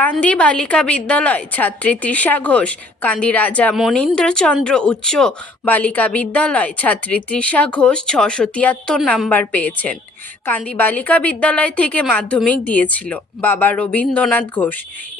কান্দি বালিকা বিদ্যালয়, ছাত্রী তৃষা ঘোষ কান্দি রাজা মনীন্দ্রচন্দ্র উচ্চ বালিকা বিদ্যালয়, ছাত্রী তৃষা ঘোষ ছশো তিয়াত্তর নাম্বার পেয়েছেন। কান্দি বালিকা বিদ্যালয় থেকে মাধ্যমিক দিয়েছিল বাবা রবীন্দ্রনাথ ঘোষ।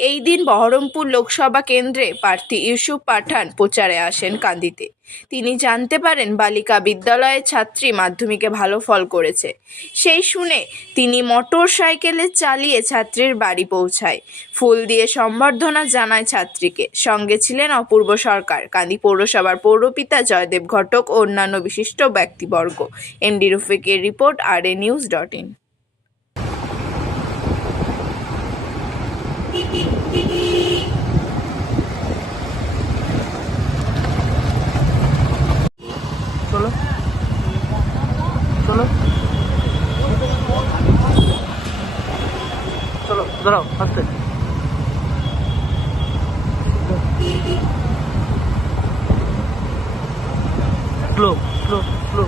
এই দিন বহরমপুর লোকসভা কেন্দ্রে প্রার্থী ইউসুফ পাঠান প্রচারে আসেন কান্দিতে তিনি জানতে পারেন বালিকা বিদ্যালয়ের ছাত্রী মাধ্যমিকে ভালো ফল করেছে। সেই শুনে তিনি মোটর সাইকেলে চালিয়ে ছাত্রীর বাড়ি পৌঁছায়। ফুল দিয়ে সম্বর্ধনা জানায় ছাত্রীকে। সঙ্গে ছিলেন অপূর্ব সরকার, কান্দি পৌরসভার পৌরপিতা জয়দেব ঘটক ও অন্যান্য বিশিষ্ট ব্যক্তিবর্গ। এমডি রফিকের রিপোর্ট আর এ নিউজ ডট ইন। चलो हँसते slow slow slow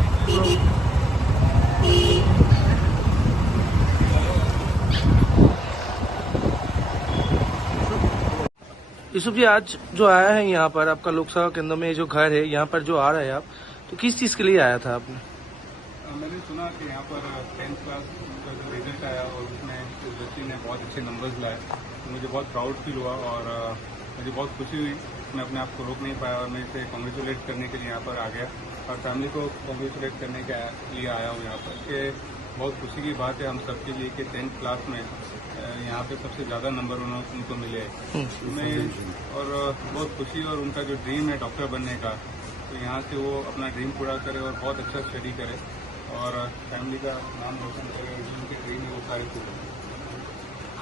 Yusuf ji आज जो आया है यहाँ पर आपका लोकसभा केंद्र में जो घर है यहाँ पर जो आ रहा है आप तो किस चीज़ के लिए आया था आपने? मैंने सुना कि यहाँ पर टेंथ क्लास का जो रिज़ल्ट आया और बच्ची ने बहुत अच्छे नंबर्स लाए। तो मुझे बहुत प्राउड फील हुआ और मुझे बहुत खुशी हुई। मैं अपने आप को रोक नहीं पाया और मैं इसे कॉन्ग्रेचुलेट करने के लिए यहाँ पर आ गया। और फैमिली को कॉन्ग्रेचुलेट करने के लिए आया हूँ यहाँ पर। कि बहुत खुशी की बात है हम सबके लिए कि टेंथ क्लास में यहाँ पे सबसे ज़्यादा नंबर उनको मिले मैं और बहुत खुशी और उनका जो ड्रीम है डॉक्टर बनने का तो यहाँ से वो अपना ड्रीम पूरा करे और बहुत अच्छा स्टडी करे। और फैमिली का नाम रोशन करे उनके ड्रीम है वो सारे पूरे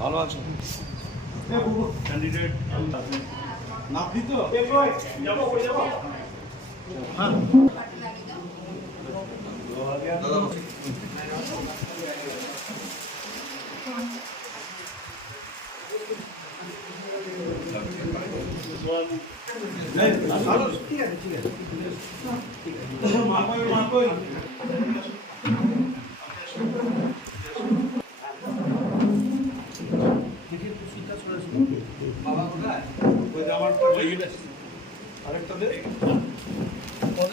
ভালো আছো ক্যান্ডিডেট নাপি তো আরেকটা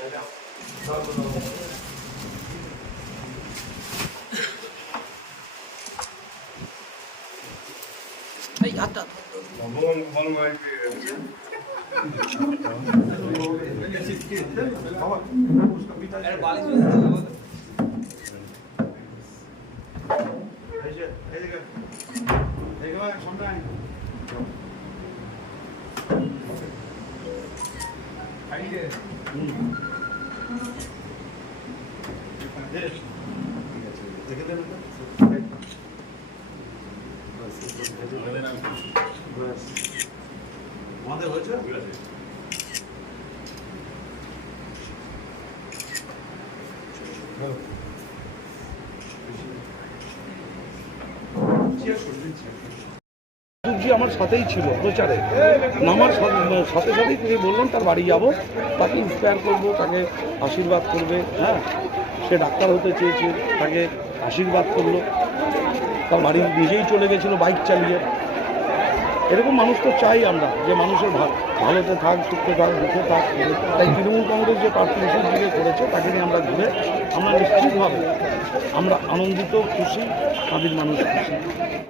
চেয়ার সরে যা এই যে এই যে এই যে সামনে আয় জি আমার সাথেই ছিল প্রচারে। নামার সা- সাথে সাথেই তিনি বললেন, তার বাড়ি যাব। তাকে ইন্সপায়ার করব, তাকে আশীর্বাদ করবে। হ্যাঁ সে ডাক্তার হতে চেয়েছে, তাকে আশীর্বাদ করল। তার বাড়ি নিজেই চলে গেছিল বাইক চালিয়ে। এরকম মানুষ তো চাই আমরা, যে মানুষের ভালোতে থাক, সুখে থাক, দুঃখে থাক। তাই তৃণমূল কংগ্রেস যে রিসিভ দিকে করেছে, তাকে নিয়ে আমরা ঘুরে আমরা নিশ্চিতভাবে আমরা আনন্দিত, খুশি কাঁদির মানুষ খুশি।